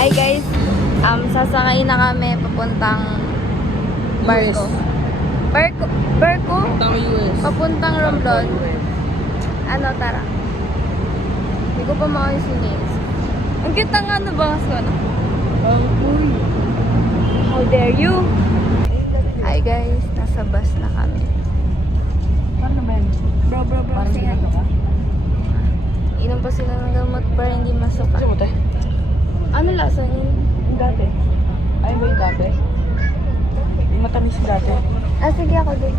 Hi guys, sasakay na kami papuntang Barco. Barco? Papuntang US. Papuntang Romblon. Ano, tara. Hindi ko pa maayos yung nails. Ang cute nga, ano ba? Ano? Uy. How dare you? Hi guys, nasa bus na kami. Paano ba yun? Bro, Parang say hi. ginagawa ka? Inom pa sila ng gamot para hindi masuka. Kasi mo tayo? Ano lasa niyo? Yung dati. Ay ba yung dati? Yung matamis yung dati. Ah, sige ako din.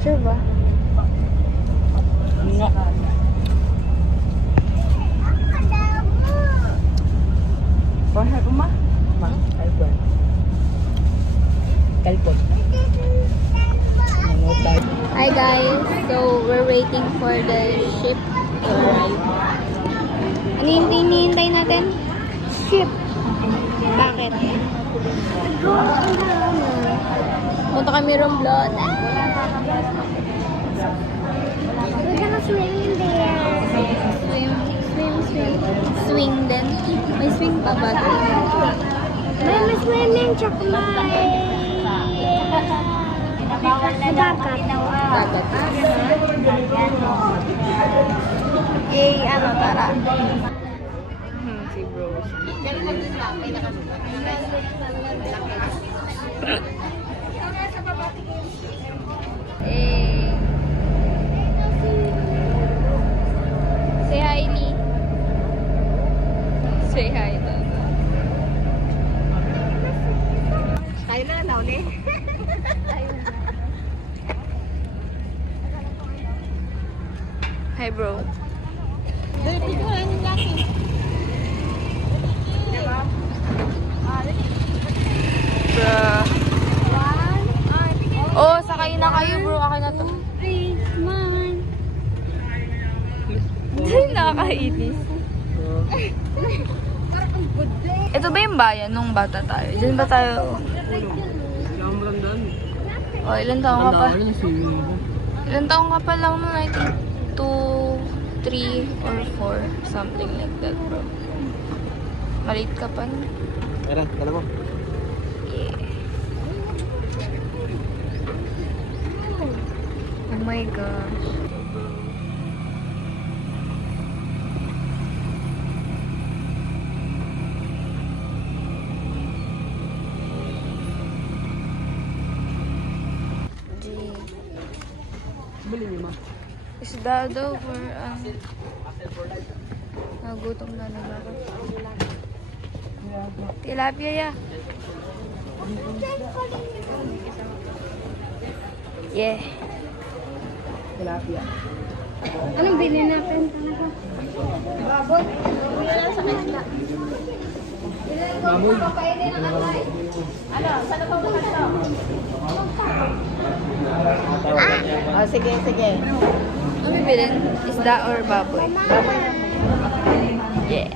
Sure ba? Nga. Bahaya pa ma? Ma? Kalpon. Kalpon. Hi guys, so we're waiting for the ship to arrive. Ano yung hinihintay natin? Ship. Bakit? Punta kami Romblon. We're gonna swim in there. Swing din. May swing pa ba? May swimming chocolate. Dagat. Dagat. Eh, ano, tara. Si Broski. Eh. Say hi, Lee. Say hi, Tata. Tayo na lang ulit. Hi, bro. Bruh. Oh, sakay na kayo, bro. Akin na to. Ay, nakakainis. Ito ba yung bayan nung bata tayo? Diyan ba tayo? Kailangan mo lang doon. Oh, ilan taong ka pa? Tandaan yung swimming mo. Ilan taong ka pa lang nun? I think 2, 3, or 4. Something like that, bro. Maliit ka pa nun. Tara, tala mo. Yeah. Oh my gosh. Gee. Bili niyo ma. Isda daw for nagutom na nila. Tilapia ya. Yeah. Tilapia. Anong bilhin natin? Baboy. Wala lang sa kaisla. Baboy. Oh, sige, sige. Ano bibilin? Isda or baboy? Yeah.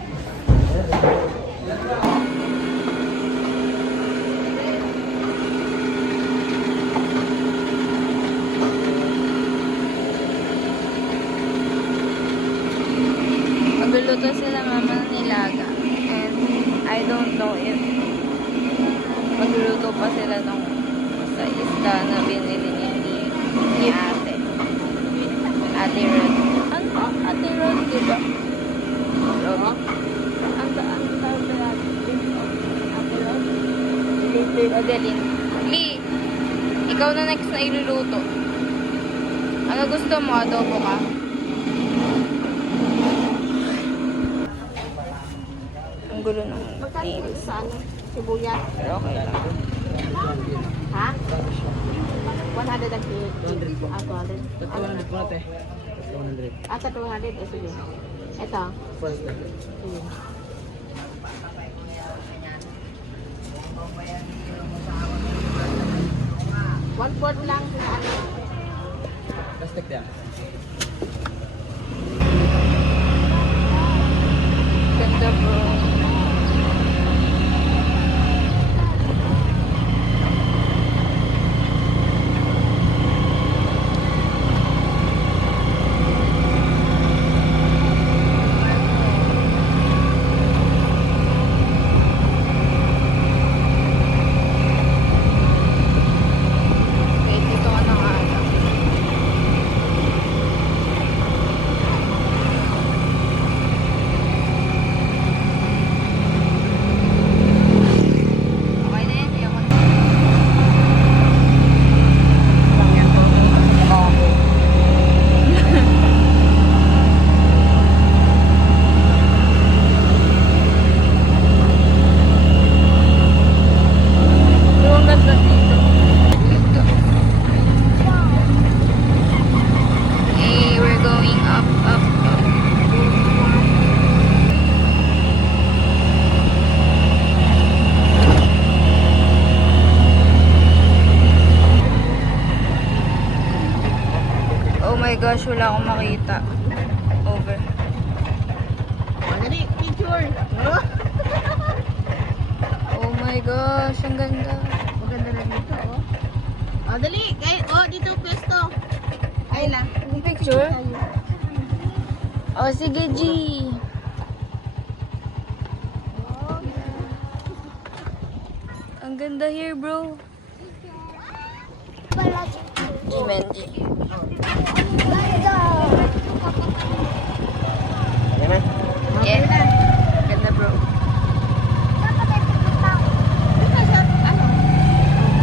Magluluto sila mama ng nilaga. And I don't know if magluluto pa sila nung sa isda na binili ni ate. Ate Rod. Ano? Ate Rod, diba? Rod? Ang tawag ba natin? Ate Rod? Rodelin. Lee, ikaw na next na iluluto. Ano gusto mo? Adobo ka? Ang gulo ng nails. Sa ano? Sibuyas. Pero okay lang. Ha? 100 ang kilo. 200 po. Ah, 200. 200 po natin. 200. Ah, sa 200. Eh, sige. Ito. First na. Sige. One-fourth lang sa ano. Plastic niya. Ganda bro. Gosh, wala akong makita. Over. Dali, picture. Oh my gosh, ang ganda. Maganda na dito, oh. Dali. Dito pwesto. Ay lang. Ang picture? Oh, sige, G. Ang ganda here, bro. G-Mendy. Yeah. Ganda, bro.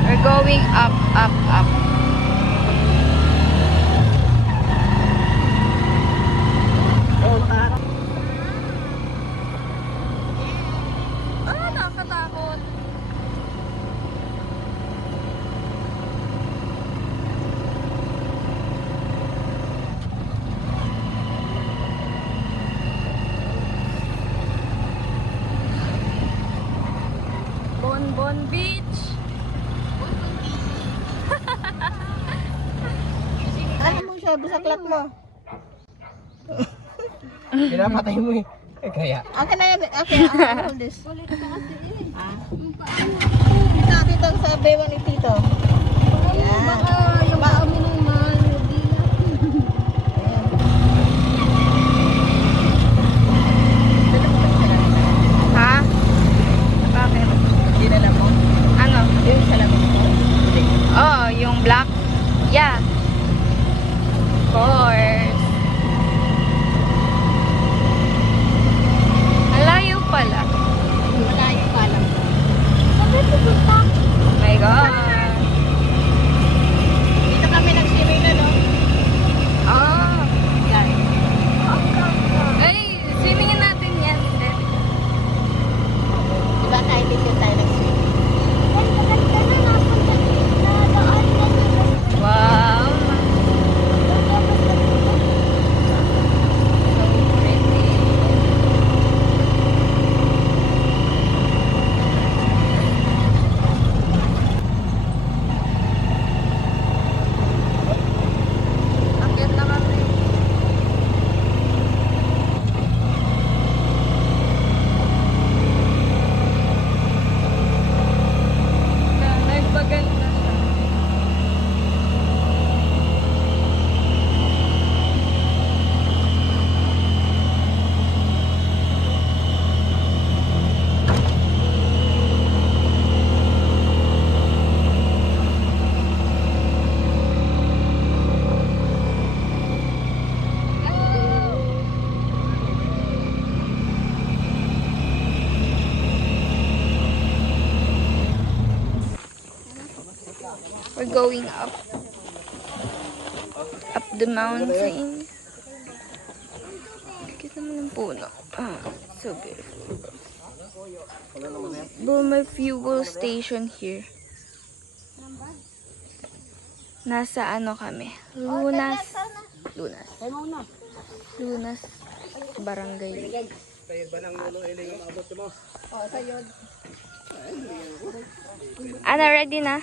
We're going up, up, up. Ah, nakakatakot. Bonbon Beach. Ano mo siya? Bisaklat mo. Pinapatay mo eh. Kaya. Akin na yan. Okay, hold this. Dito sa bewa ni Tito. Baka yung kami ng mahal. Ha? Bakit? Dinala mo? Ano? Yung salamin mo. Oh, yung black? Yeah. Of course. Malayo pala. Malayo pa lang. My God. Dito kami nag-swimming na, no? Oh. Yan. Ay, swimmingin natin yan. Diba tayo dito tayo nag-swimming? Wow. So pretty. Akit na kami. Nagpaganda siya. We're going up. Up the mountain. Kita mo ng puno. Ah, so beautiful. Bro, may fuel station here. Nasa ano kami? Lunas. Lunas Barangay. Ana, ready na?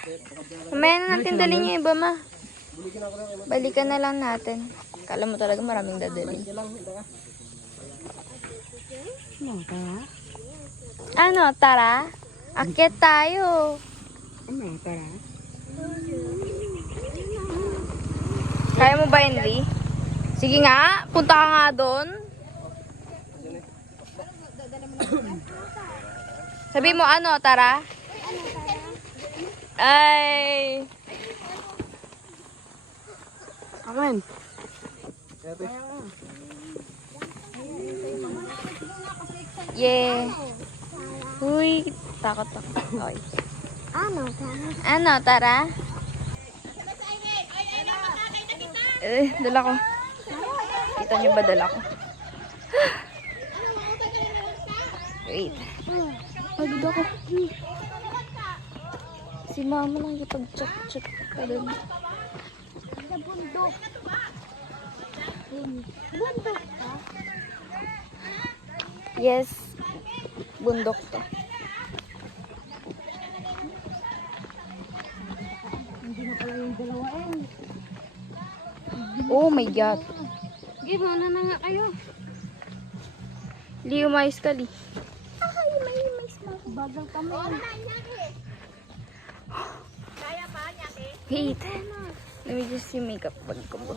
Mamaya na natin dalhin yung iba, ma. Balikan na lang natin. Kala mo talaga maraming dadalhin. Ano, tara? Akyat tayo. Kaya mo ba, Henry? Sige nga, punta ka nga doon. Sabi mo ano, tara? Ay. Amen. Yeah. Uy, takot ako. Okay. Ano, tara? Dala ko. Kita niyo ba dala ko? Wait. Pagod ako. Si mama lang ipag-check ka doon. Sa bundok. Bundok ka? Yes. Bundok to. Hindi na pala yung dalawa eh. Oh my God. Give mo na nga kayo. Li, umayos ka, Li. Bagal kami. Wait. Let me just see makeup bag ko, bro.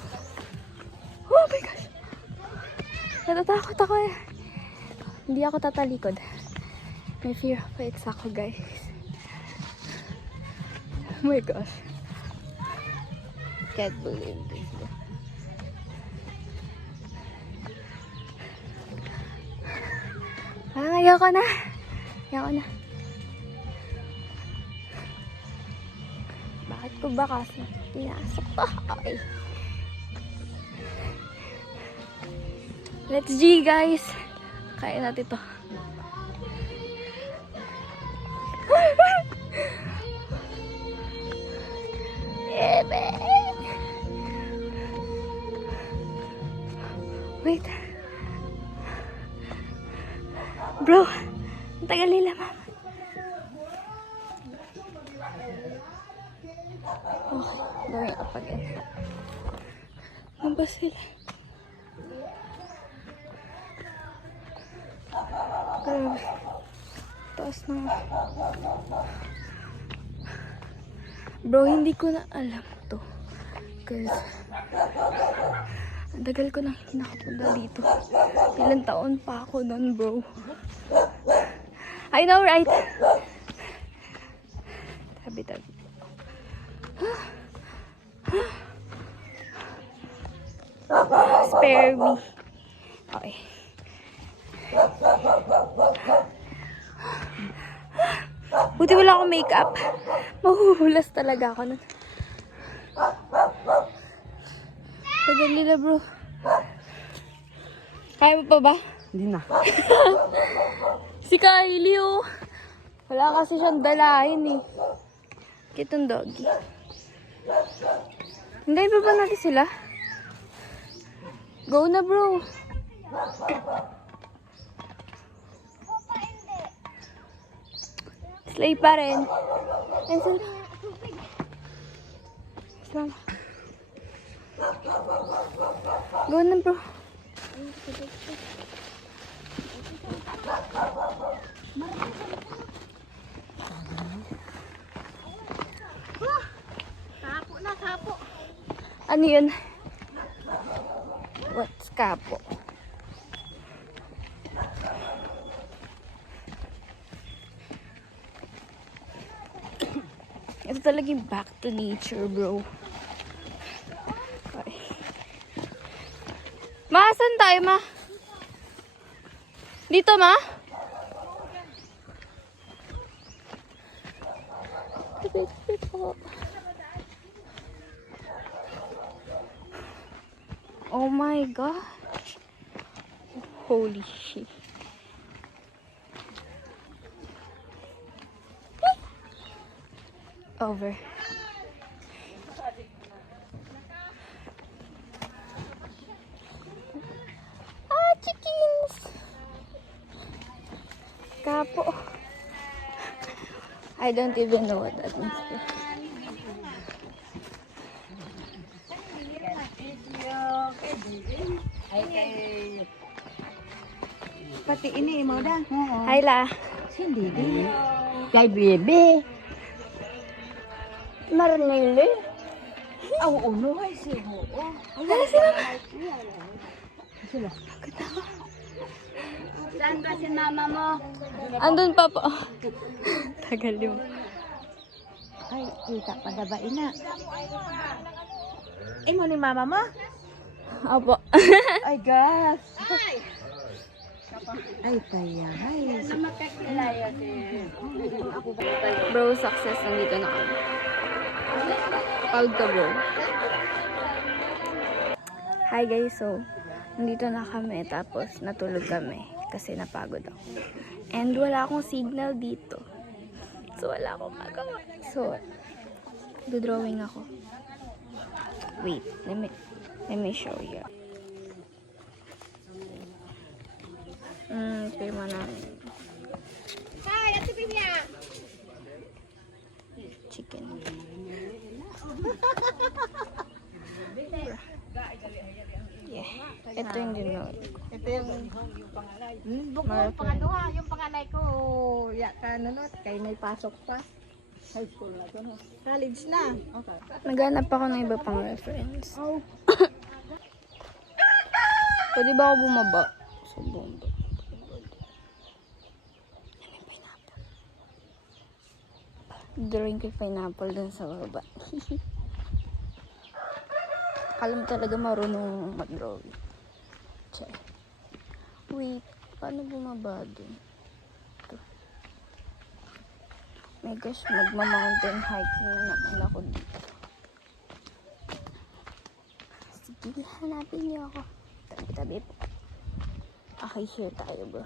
Oh my gosh. Natatakot ako eh. Hindi ako tatalikod. May fear of heights ako, guys. Oh my gosh. Can't believe this. Ayoko na. Ayoko na. Bakit ko ba kasi pinasok to? Okay. Let's G, guys. Kaya natin to. Wait. Bro, ang tagal nila, mama. Okay, going up again. Ano ba sila? Grabe. Taas na. Bro, hindi ko na alam to. Because ang tagal ko nang hindi nakapunta dito. Ilang taon pa ako nun, bro. I know, right? Tabi-tabi. Spare me. Okay. Buti wala akong makeup. Mahuhulas talaga ako nun. Tagal nila, bro. Kaya mo pa ba? Hindi na. Si Kylie, oh. Wala kasi siyang dalahin, eh. Kitong doggy. Hindi pa ba natin sila? Go na, bro. Slay pa rin. Ay, sila. Sala. Go na, bro. Kapo na, kapo. Ano yun? What's kapo? Ito talaga yung back to nature, bro. Okay. Ma, saan tayo, ma? Dito, ma? Tabi po. Oh my gosh. Holy shit. Over. Ah, chickens! Kapo. I don't even know what that means. Pati ini mo da. Hi, La. Hindi di. Kay bebe. Marnili. Aw uno ay si mo. Ano sila? Sila. Saan ba si mama mo? Andun pa po. Tagal yun. Ay, kita pa da ba ina? Imo ni mama mo? Opo. Ay gas. Ay kaya. Ay. Namakakilaya si... Bro, success. Nandito na kami. Proud ka, bro. Hi guys, so nandito na kami tapos natulog kami kasi napagod ako. And wala akong signal dito. So wala akong magawa. So, do-drawing ako. Wait, let me show you. Pirma namin. Hi, Ate Bibia! Chicken. Ito yung ginawin ko. Ito yung pangalay. Bukod, pangaduha, yung pangalay ko, ya ka nunot, kay may pasok pa. High school na to, no? College na. Okay. Naghanap ako ng iba pang reference. Pwede ba ako bumaba sa bomba? Drawing ko yung pineapple dun sa baba. Alam talaga marunong mag-drawing. Check. Wait, paano bumaba dun? Ito. My gosh, magma-mountain hiking na naman ako dito. Sige, hanapin niyo ako. Tabi-tabi po. Okay, here tayo bro.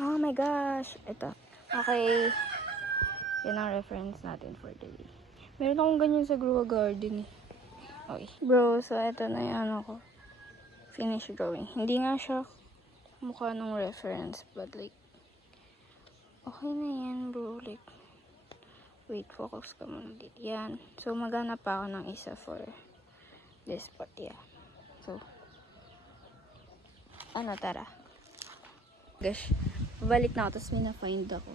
Oh my gosh. Ito. Okay. Yan ang reference natin for the day. Meron akong ganyan sa Grua Garden eh. Okay. Bro, so ito na yung ano ko. Finish drawing. Hindi nga siya mukha ng reference. But like, okay na yan bro. Like, wait, focus ka muna dito. Yan. So, maghanap pa ako ng isa for this part. Yeah. So, ano, tara. Gosh, balik na ako. Tapos may na-find ako.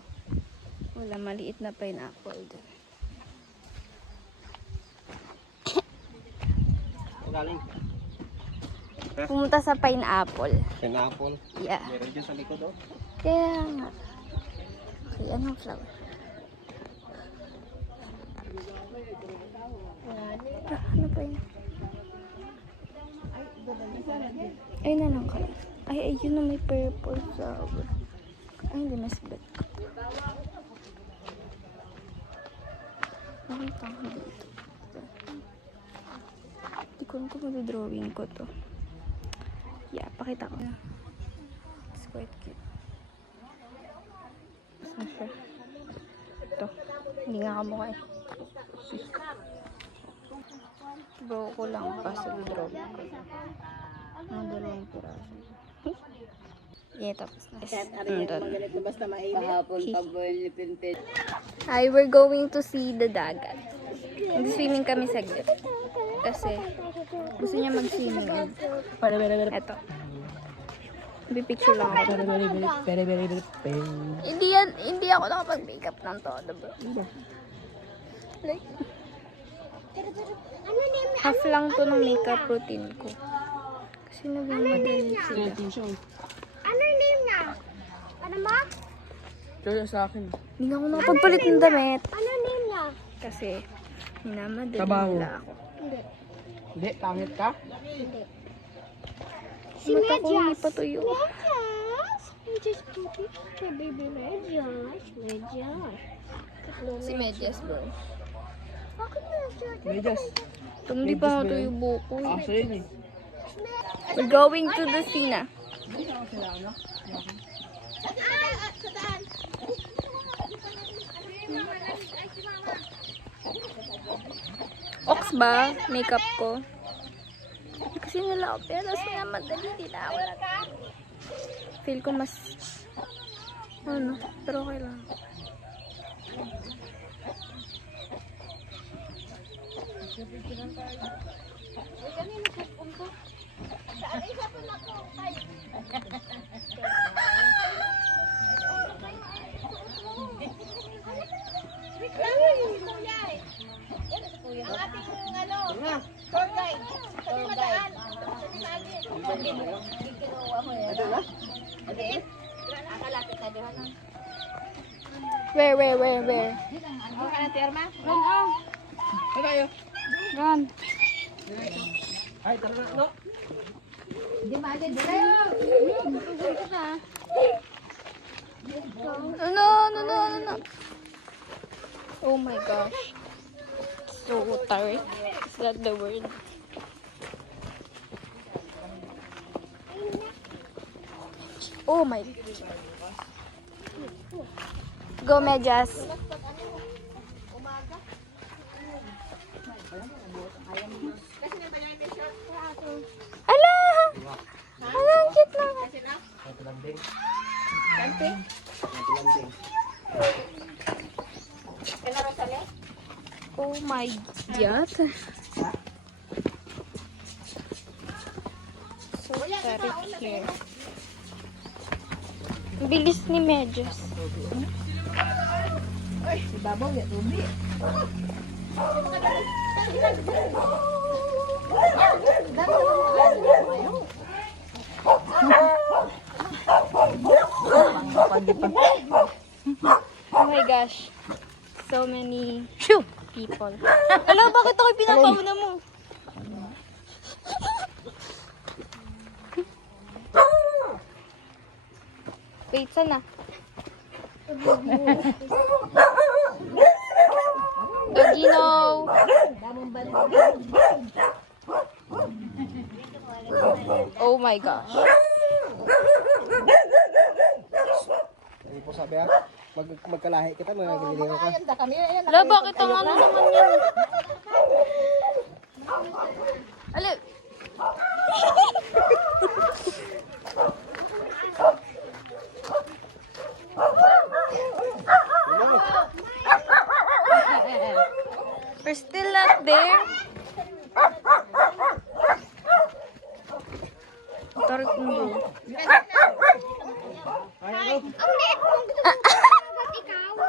Wala, maliit na pineapple dun. Galing. Pumunta sa pineapple. Pineapple. Yeah. Meron dyan sa likod, oh. Kaya nga. Okay, anong flower? Ano pa yun? Ay, na lang kayo. Ay, ayun na may purple flower. Ay, hindi mas bet. Nakita ko dito. Hindi ko alam kung mag-drawing ko to. Yeah, pakita ko na. It's quite cute. Saan siya? Ito. Hindi nga kamukha eh. Bro ko lang kaso drawing ko. Ang dalawang piraso. Yeah, tapos na. Basta mainit. Kahapon pag ni Pinpin. Hi, we're going to see the dagat. Mag-swimming kami saglit. Kasi gusto niya mag-swimming. Eto. Bipicture lang ako. Hindi ako nakapag-makeup ng todo, bro. Like, half lang to ng makeup routine ko. Kasi nagmamadali sila. Ano yung name niya? Ano mo? Kaya sa akin. Hindi nga ako nakapagpalit ng damit. Ano yung name niya? Kasi minamadali Trabaho. nila ako. Hindi. Hindi, pangit ka? Si Mata ko hindi Medyas. pa tuyo. Medyas. Medyas, baby. Hey, baby, Medyas. Medyas. Si Medyas, bro. Bakit Medyas? Medyas. Hindi pa nga tuyo buko. Aso yun eh. We're going to the Sina. Ox ba? Makeup ko. Kasi nila ako pero siya madali din ako. Feel ko mas ano, pero okay lang. Where? Run. Ay, tara na, no? No. Oh my gosh. So tired. Is that the word? Oh my. Go, Medyas. Ala! Ala, ang cute lang. Ito lang din. Camping? Ito lang din. Oh my God. Tarik here. Ang bilis ni Medyos. Si Babaw, ya tubi. Oh my gosh. So many people. Alam, bakit ako pinakauna mo? Wait, sana? Dogino! Oh my gosh. Hindi po sabi ha. Magkalahi kita, magagiliw ka. Ayan da kami. Ayan Ala, bakit ang ano naman yan? Ala. We're still not there. Tarik mo.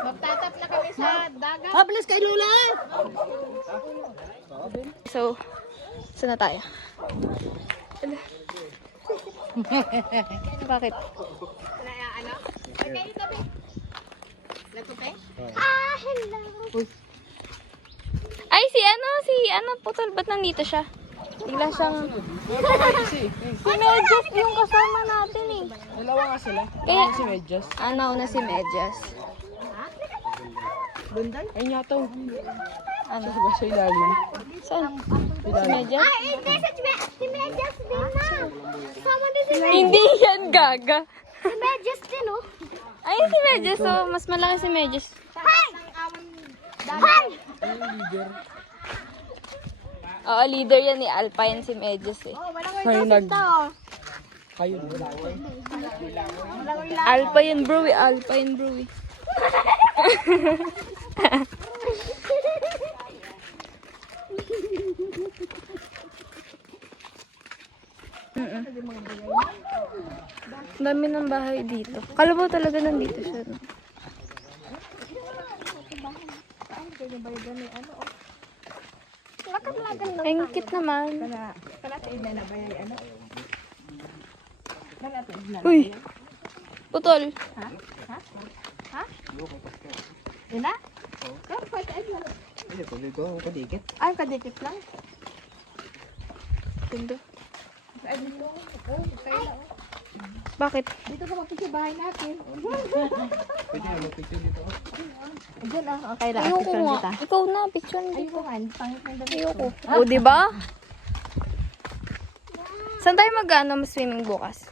Magtatap na kami sa dagat. Pabilis kay Lula! So, saan na tayo? Bakit? Ano? Okay, tabi. Nagkupe? Ah, hello! Ay, si ano, putol, ba't nandito siya? Bigla siyang... Si Medyas yung kasama natin eh. Dalawa nga sila. Kaya, Si Medyas. ano na si Medyas? Ayun yata. Ano? Sa ilalim. Saan? Si Medyas? Ay, hindi! Si Medyas din na! Sama din si Medyas! Hindi yan, gaga. Si Medyas din, oh! Ay, si Medyas, so mas malaki si Medyas. Hi! Hi! Oo, leader yan ni Alpine si Medyas eh. Oh, walang Kayo windows ito. Kayo. Alpine bro eh, Alpine bro eh. Ang dami ng bahay dito. Kalabaw talaga nandito siya. No? Ang cute naman. Kanatiin na bayay ano. Kanatiin na. Uy! Putol! Ina? Kaya pwede ay ano. Hindi, tuloy ko. Ang kadikit. Ay, kadikit lang. Ganda. Ay, dito. Oh, kaya oh. Bakit? Dito ka magpisi bahay natin. Pwede na mag-picture dito. Diyan ah. Okay lang. Ayoko Picture nga. kita. Ikaw na, picture na. Ayoko nga. Pangit ng damit. Ayoko. O, diba? Saan tayo mag-swimming bukas?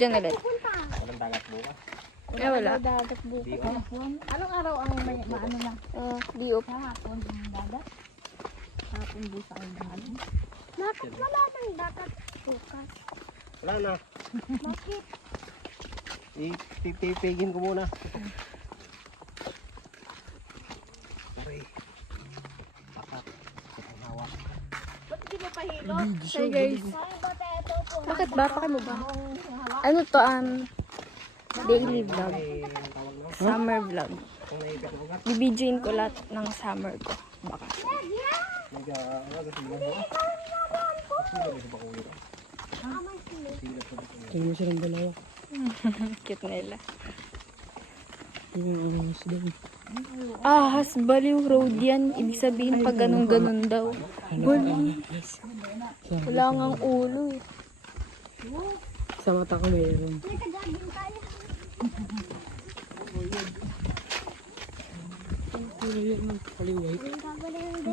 Diyan ulit. Walang dagat bukas. Eh, wala. Dagat bukas. Anong araw ang may maano na? Di up. Hapon ang dagat. Hapon busa ang dagat. Bakit wala ng dagat bukas? Wala na. Bakit? Ipipigin ko muna. Aray. Bakat. Ang hawak. Ba't di mo pahilot? Hey guys. Ay, potato po. Bakit ba? Bakit mo ba? Ano to? Daily vlog. Ay, ang tawag na. Summer vlog. Kung naikat na ugat. Bibidyoin ko lahat ng summer ko. Baka. Kasi mga bukas. Tingnan mo silang dalawa. Cute nila. Yung sila. Hasbaliw road yan. Ibig sabihin pag ganun-ganun daw. Wala ngang ulo eh. Sa mata ko mayroon. Nagka-jogging tayo.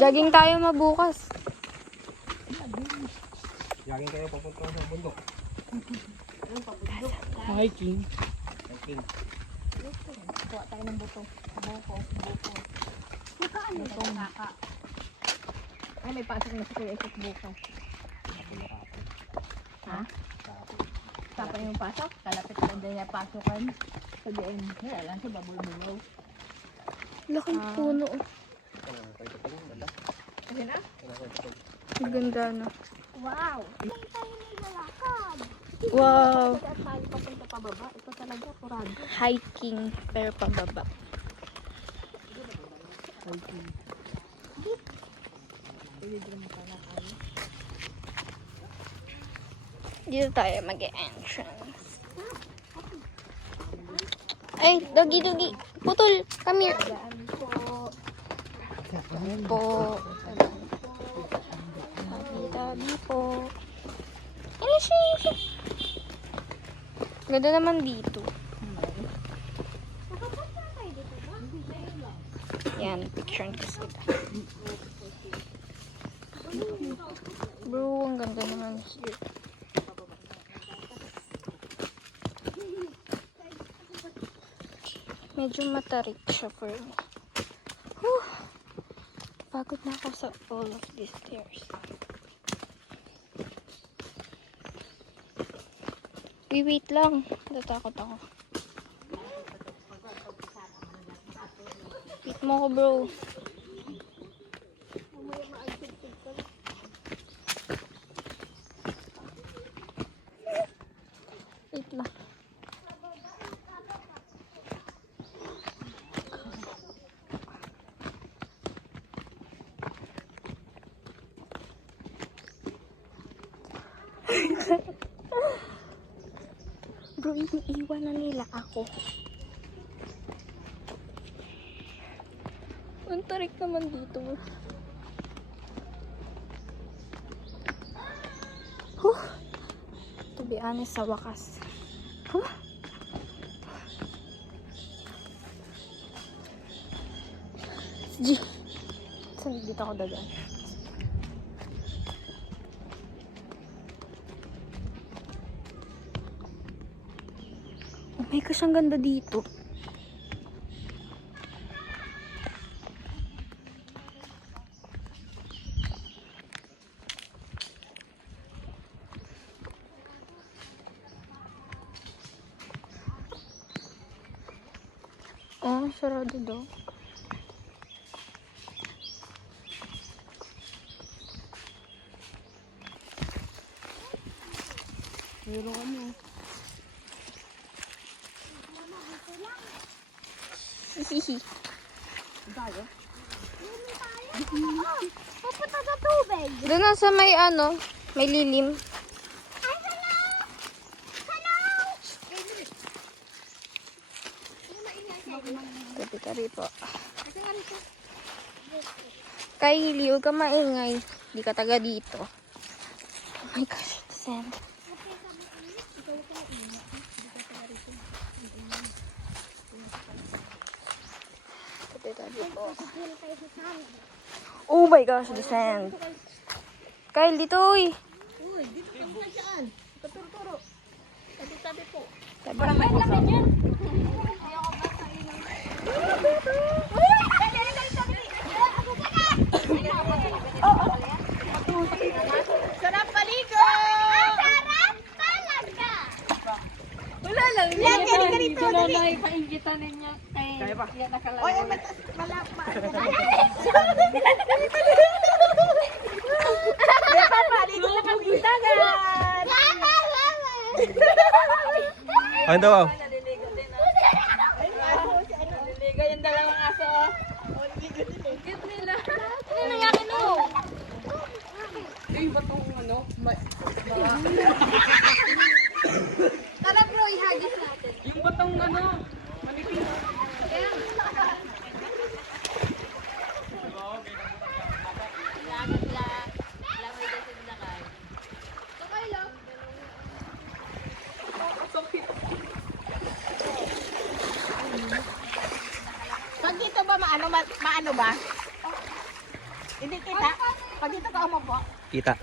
Jogging tayo mabukas. Laging kayo papunta sa bundok. Hiking. Hiking. Kuha tayo ng buto. Buko. Naka-ano? Naka. Ay, may pasok na sa kuya isip bukas. Ha? Sapa yung pasok? Kalapit na din niya pasokan. Sabihin, wala lang siya babulbulaw. Laking puno. Kasi na? Ang ganda na. Wow! Wow! At tayo papunta pababa. Ito talaga, kurado. Hiking, pero pababa. Dito tayo mag-entrance. Ay, doggy. Putol, come here. Po. Tabi po. Ano siya? Ganda naman dito. Yan, picture ko sila. Bro, ang ganda naman here. Medyo matarik siya for me. Whew. Pagod na ako sa all of these stairs. Wait lang. Natatakot ako. Wait mo ko, bro. Wait lang. Bro, iniiwan na nila ako. Ang tarik naman dito. Huh. To be honest, sa wakas. Huh. G. Saan dito ako dadaan? Oh my gosh, ang ganda dito. Oh, sarado daw. Meron ano. Hihihi. Tayo? Pupunta sa tubig. Doon na sa may ano, may lilim. Ay, hello! Hello! Tabi-tabi po. Kylie, huwag ka maingay. Di ka taga dito. Oh my gosh, the sand. Tabi-tabi po. Oh my gosh, the sand. Kyle, dito uy. Uy, dito ka muna saan? Tuturo-turo. Tabi-tabi po. Tabi. Sarap paligo! Sarap talaga! Wala lang. Yan, ka rito. Dali. Kaya pa. Oy, malapa. Paligo na kami dagat. Ano daw? Naliligo din Ay, aso. Si ano? Naliligo yung dalawang aso. Oh, naliligo din eh. Cute nila. Ano nangyari no? Tara bro, ihagis natin. Pag dito ba maano ba? Hindi kita. Pag dito ka umupo. Kita.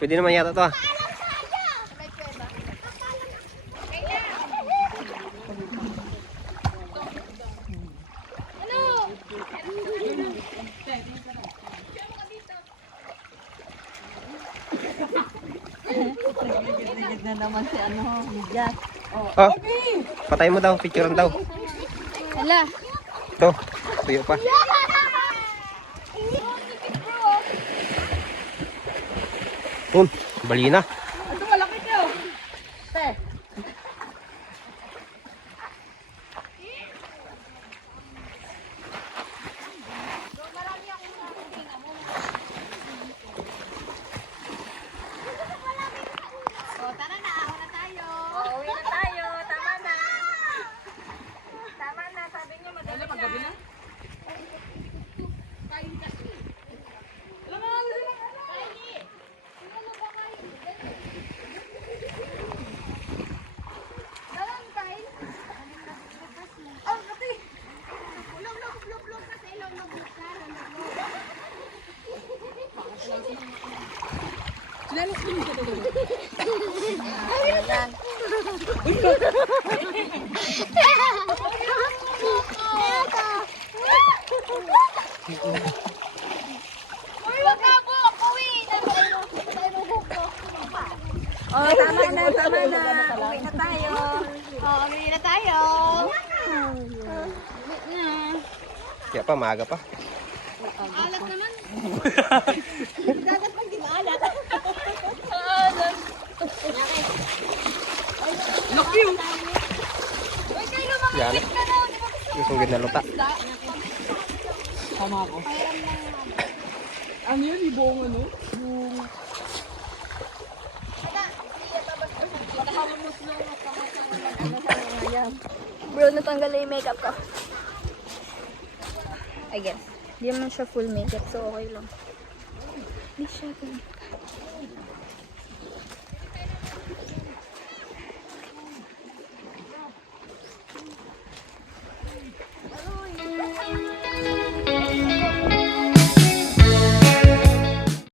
Pwede naman yata to ah. Ligid na naman si ano, Midyat. Oh, patay mo daw. Picturean daw. Hala. Ito. Tuyo pa. Bali na. Ito malaki kayo. Te. Uwi na tayo. Tama na. Tama na. Sabi niyo madali na. Oh, tama na. Uwi na tayo. Kaya pa, maaga pa. Yan. Yung sugid na luta. Tama ako. Ano yun? Ibong ano? Bro, natanggal na yung makeup ko. I guess. Hindi naman siya full makeup, so okay lang. Hindi siya ganun.